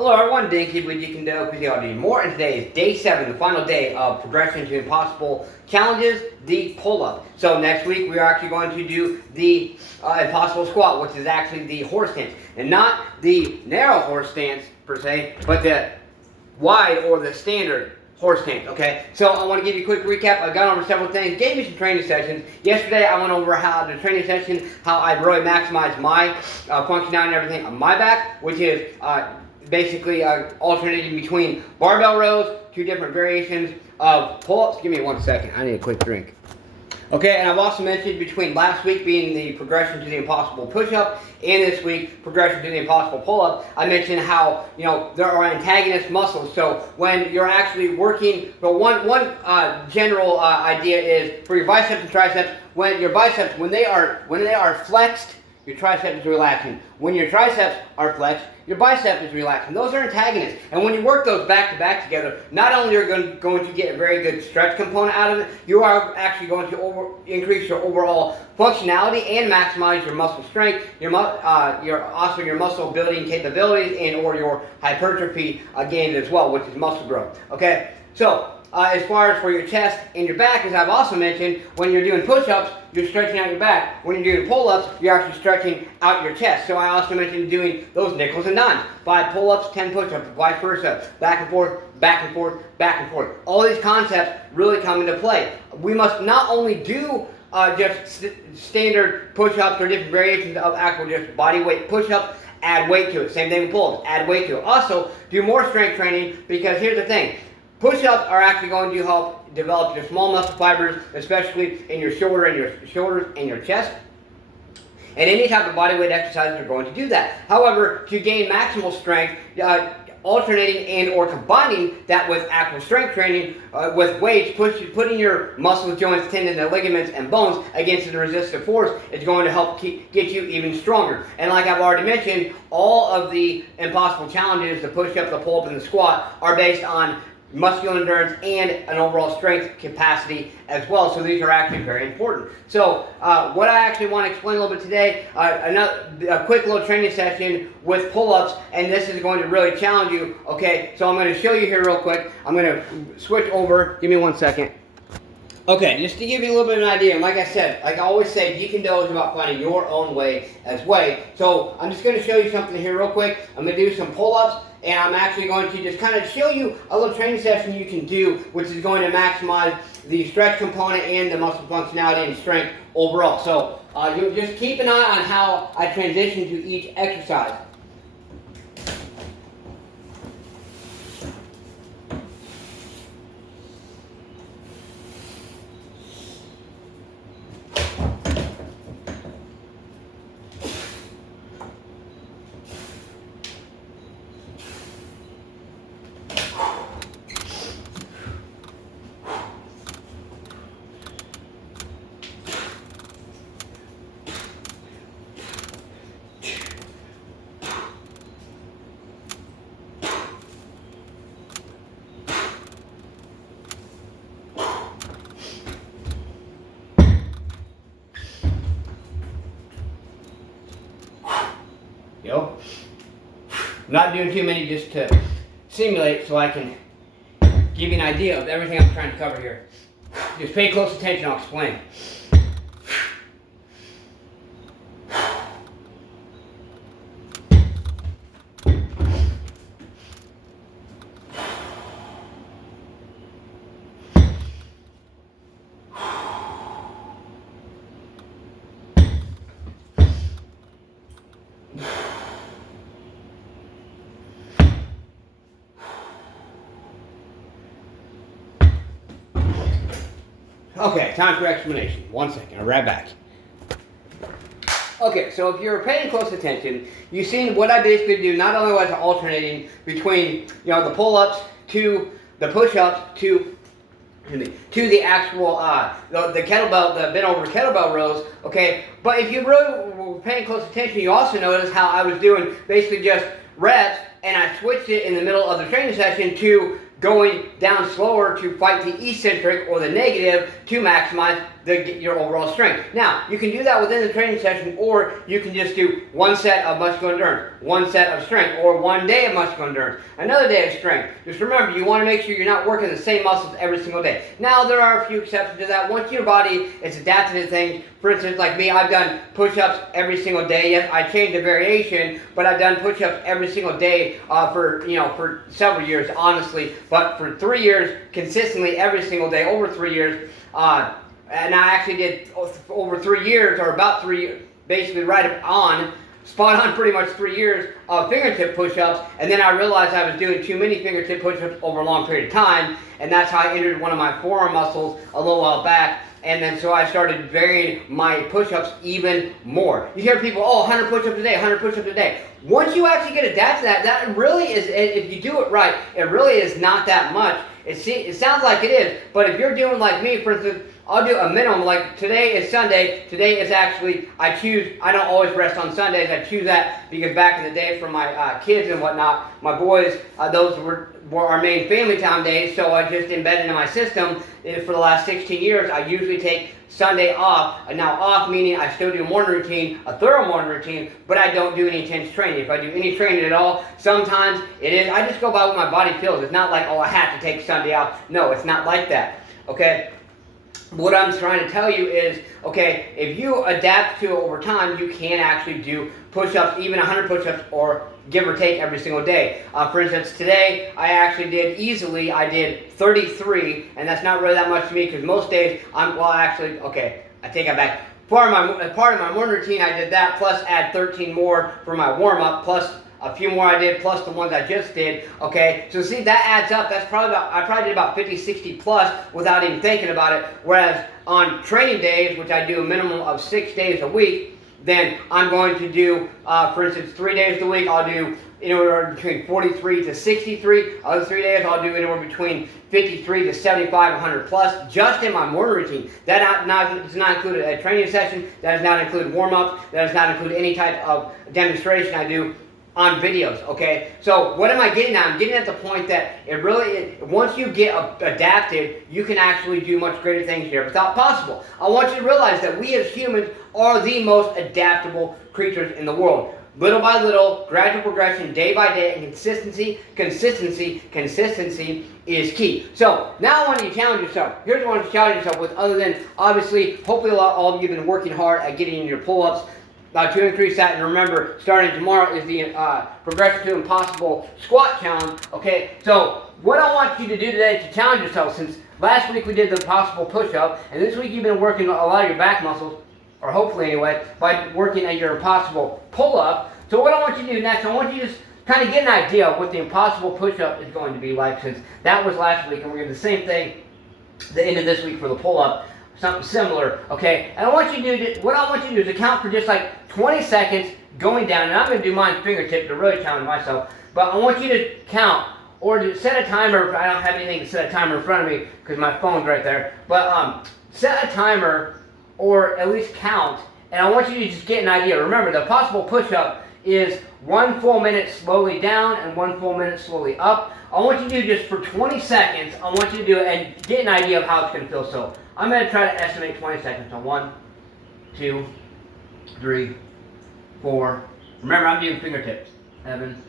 Hello everyone, Dinky with Jeet with the more, and today is day 7, the final day of progression to impossible challenges, the pull-up. So next week we are actually going to do the impossible squat, which is actually the horse stance, and not the narrow horse stance per se, but the wide or the standard horse stance, okay? So I want to give you a quick recap. I've gone over several things, gave you some training sessions. Yesterday I went over how the training session, how I really maximize my functionality and everything on my back, which is basically alternating between barbell rows, 2 different variations of pull-ups. Give me 1 second, I need a quick drink. Okay, and I've also mentioned between last week being the progression to the impossible push-up and this week progression to the impossible pull-up, I mentioned how, there are antagonist muscles. So when you're actually working, but one general idea is for your biceps and triceps, when your biceps, when they are flexed, your tricep is relaxing. When your triceps are flexed, your bicep is relaxing. Those are antagonists. And when you work those back to back together, not only are you going to get a very good stretch component out of it, you are actually going to increase your overall functionality and maximize your muscle strength, your muscle building capabilities, and or your hypertrophy gains as well, which is muscle growth. Okay, so as far as for your chest and your back, as I've also mentioned, when you're doing push-ups, you're stretching out your back. When you're doing pull-ups, you're actually stretching out your chest. So I also mentioned doing those nickels and dimes. 5 pull-ups, 10 push-ups, vice versa. Back and forth, back and forth, back and forth. All these concepts really come into play. We must not only do just standard push-ups or different variations of actual just body weight push-ups, add weight to it. Same thing with pull-ups, add weight to it. Also, do more strength training, because here's the thing. Push-ups are actually going to help develop your small muscle fibers, especially in your shoulders and your chest. And any type of body weight exercises are going to do that. However, to gain maximal strength, alternating and or combining that with actual strength training with weights, putting your muscles, joints, tendons, and ligaments and bones against a resistive force is going to help get you even stronger. And like I've already mentioned, all of the impossible challenges, the push-up, the pull-up, and the squat, are based on muscular endurance and an overall strength capacity as well. So these are actually very important. So what I actually want to explain a little bit today, a quick little training session with pull-ups, and this is going to really challenge you. Okay, so I'm going to show you here real quick. I'm going to switch over. Give me 1 second. Okay, just to give you a little bit of an idea, and like I said, like I always say, Jeet is about finding your own way as way. So I'm just going to show you something here real quick. I'm going to do some pull-ups, and I'm actually going to just kind of show you a little training session you can do, which is going to maximize the stretch component and the muscle functionality and strength overall. So you just keep an eye on how I transition to each exercise. I'm not doing too many just to simulate, so I can give you an idea of everything I'm trying to cover here. Just pay close attention, I'll explain. Okay, time for explanation. 1 second, I'll be right back. Okay, so if you're paying close attention, you've seen what I basically do. Not only was I alternating between, the pull-ups to the push-ups to the actual the kettlebell, the bent over kettlebell rows. Okay, but if you really were paying close attention, you also noticed how I was doing basically just reps, and I switched it in the middle of the training session to going down slower to fight the eccentric or the negative to maximize your overall strength. Now, you can do that within the training session, or you can just do one set of muscular endurance, one set of strength, or one day of muscular endurance, another day of strength. Just remember, you want to make sure you're not working the same muscles every single day. Now, there are a few exceptions to that. Once your body is adapted to things, for instance, like me, I've done push-ups every single day. Yes, I changed the variation, but I've done push-ups every single day for several years, honestly. But for 3 years, consistently every single day, over 3 years, and I actually did over 3 years, or about 3 years, basically spot on pretty much 3 years of fingertip push-ups, and then I realized I was doing too many fingertip push-ups over a long period of time, and that's how I injured one of my forearm muscles a little while back. And then so I started varying my push-ups even more. You hear people, 100 push-ups a day, 100 push-ups a day. Once you actually get adapted to that, that really is, if you do it right, it really is not that much. It sounds like it is, but if you're doing like me, for instance, I'll do a minimum, like today is Sunday. Today is actually, I don't always rest on Sundays. I choose that because back in the day for my kids and whatnot, my boys, those were our main family time days, so I just embedded in my system. For the last 16 years, I usually take Sunday off. Now off meaning I still do a morning routine, a thorough morning routine, but I don't do any intense training. If I do any training at all, sometimes it is, I just go by what my body feels. It's not like, I have to take Sunday off. No, it's not like that, okay? What I'm trying to tell you is, okay, if you adapt to it over time, you can actually do push-ups, even 100 push-ups, or give or take every single day. For instance, today I actually I did 33, and that's not really that much to me because most days I take that back. Part of my morning routine, I did that, plus add 13 more for my warm-up, plus a few more I did, plus the ones I just did, okay? So see, that adds up. That's I probably did about 50, 60 plus without even thinking about it. Whereas on training days, which I do a minimum of 6 days a week, then I'm going to do, for instance, 3 days a week, I'll do anywhere between 43 to 63. Other 3 days, I'll do anywhere between 53 to 75, 100 plus, just in my morning routine. That does not include a training session. That does not include warm-up. That does not include any type of demonstration I do on videos, okay? So what am I getting at? I'm getting at the point that once you get adapted, you can actually do much greater things here without possible. I want you to realize that we as humans are the most adaptable creatures in the world. Little by little, gradual progression, day by day, and consistency is key. So now I want you to challenge yourself. Here's what I want you to challenge yourself with, other than, obviously, hopefully all of you have been working hard at getting in your pull-ups, to increase that. And remember, starting tomorrow is the Progression to Impossible Squat Challenge. Okay, so what I want you to do today to challenge yourself, since last week we did the impossible push-up, and this week you've been working a lot of your back muscles, or hopefully anyway, by working at your impossible pull-up. So what I want you to do next, I want you to just kind of get an idea of what the impossible push-up is going to be like, since that was last week, and we're going to do the same thing the end of this week for the pull-up. Something similar, okay? And what I want you to do is to count for just like 20 seconds going down, and I'm going to do mine fingertip to really challenge myself, but I want you to count, or to set a timer. I don't have anything to set a timer in front of me because my phone's right there, but set a timer, or at least count, and I want you to just get an idea. Remember, the possible push-up is 1 full minute slowly down and 1 full minute slowly up. I want you to do just for 20 seconds, I want you to do it and get an idea of how it's going to feel. So I'm going to try to estimate 20 seconds. So 1, 2, 3, 4. Remember, I'm doing fingertips. 7,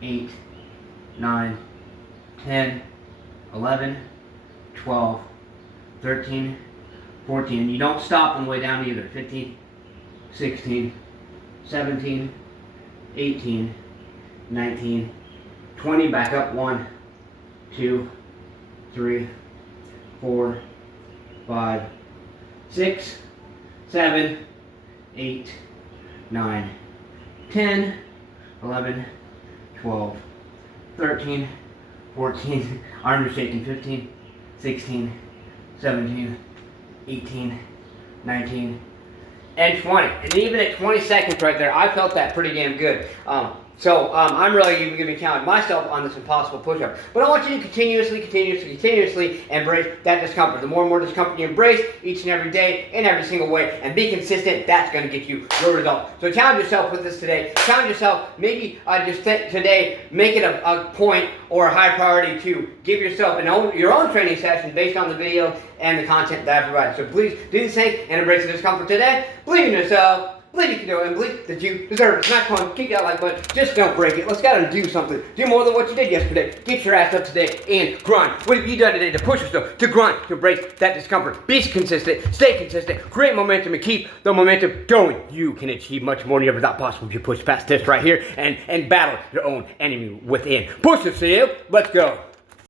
8, 9, 10, 11, 12, 13, 14. You don't stop on the way down either. 15, 16, 17, 18, 19, 20. Back up. 1, 2, 3, 4, 5, 6, 7, 8, 9, 10, 11, 12, 13, 14, arms are shaking, 15, 16, 17, 18, 19, and 20. And even at 20 seconds right there, I felt that pretty damn good. I'm really even going to be counting myself on this impossible push-up. But I want you to continuously embrace that discomfort. The more and more discomfort you embrace each and every day in every single way and be consistent, that's going to get you your results. So challenge yourself with this today. Challenge yourself, maybe today, make it a point or a high priority to give yourself your own training session based on the video and the content that I provide. So please do the same and embrace the discomfort today. Believe in yourself. Believe you can do it and believe that you deserve it. Smash one, kick that like button. Just don't break it. Let's go and do something. Do more than what you did yesterday. Get your ass up today and grind. What have you done today to push yourself, to grind, to embrace that discomfort? Be consistent, stay consistent, create momentum, and keep the momentum going. You can achieve much more than you ever thought possible if you push past this right here and battle your own enemy within. Push yourself. Let's go.